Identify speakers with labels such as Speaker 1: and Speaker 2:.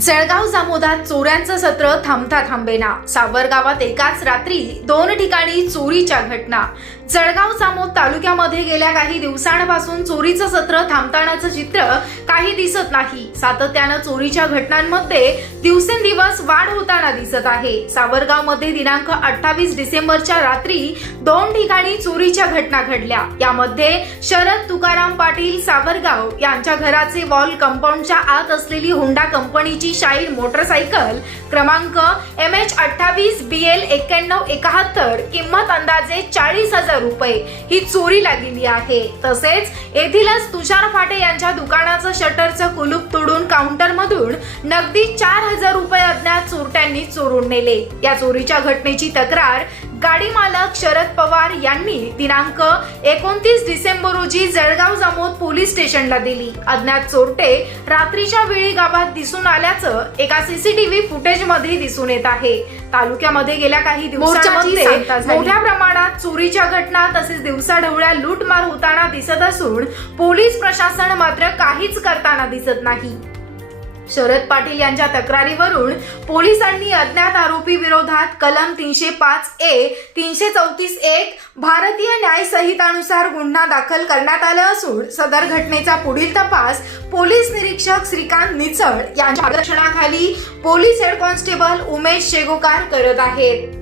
Speaker 1: जळगाव जामोदात चोऱ्यांचं सत्र थांबता थांबेना. सावरगावात एकाच रात्री दोन ठिकाणी चोरीच्या घटना. जळगाव जामोद तालुक्यामध्ये गेल्या काही दिवसांपासून चोरीचं सत्र थांबतानाचं चित्र काही दिसत नाही. सातत्यानं चोरीच्या घटनांमध्ये दिवसेंदिवस वाढ होताना दिसत आहे. सावरगावमध्ये दिनांक अठ्ठावीस डिसेंबरच्या रात्री दोन ठिकाणी चोरीच्या घटना घडल्या. यामध्ये शरद तुकाराम पाटील सावरगाव यांच्या घराचे वॉल कंपाऊंडच्या आत असलेली होंडा कंपनीची शाईन मोटरसायकल क्रमांक एम एच अठ्ठावीस बी एल एक्क्याण्णव एकाहत्तर किंमत अंदाजे चाळीस हजार रुपये. ही चोरीला गेली आहे. तसेच येथीलच तुषार फाटे यांच्या दुकानाचं शटरचं कुलूप तोडून काउंटर मधून नगदी चार हजार रुपये अज्ञात चोरट्यांनी चोरून नेले. या चोरीच्या घटनेची तक्रार गाडी मालक शरद पवार यांनी दिनांक एकोणतीस डिसेंबर रोजी जळगाव जामोद पोलीस स्टेशनला दिली. अज्ञात चोरटे रात्रीच्या वेळी गावात दिसून आल्याचं एका सीसीटीव्ही फुटेजमध्ये दिसून येत आहे. तालुक्यामध्ये गेल्या काही दिवसांमध्ये. मोठ्या प्रमाणात चोरीच्या घटना तसेच दिवसाढवळ्या लूटमार होताना दिसत असून पोलीस प्रशासन मात्र काहीच करताना दिसत नाही शरद पाटील यांच्या तक्रारीवरून पोलिसांनी अज्ञात आरोपी विरोधात कलम तीनशे पाच ए तीनशे चौतीस एक भारतीय न्याय संहितानुसार गुन्हा दाखल करण्यात आला असून सदर घटनेचा पुढील तपास पोलीस निरीक्षक श्रीकांत निचळ यांच्या आरक्षणाखाली police head constable Umesh Shegokar करत आहेत.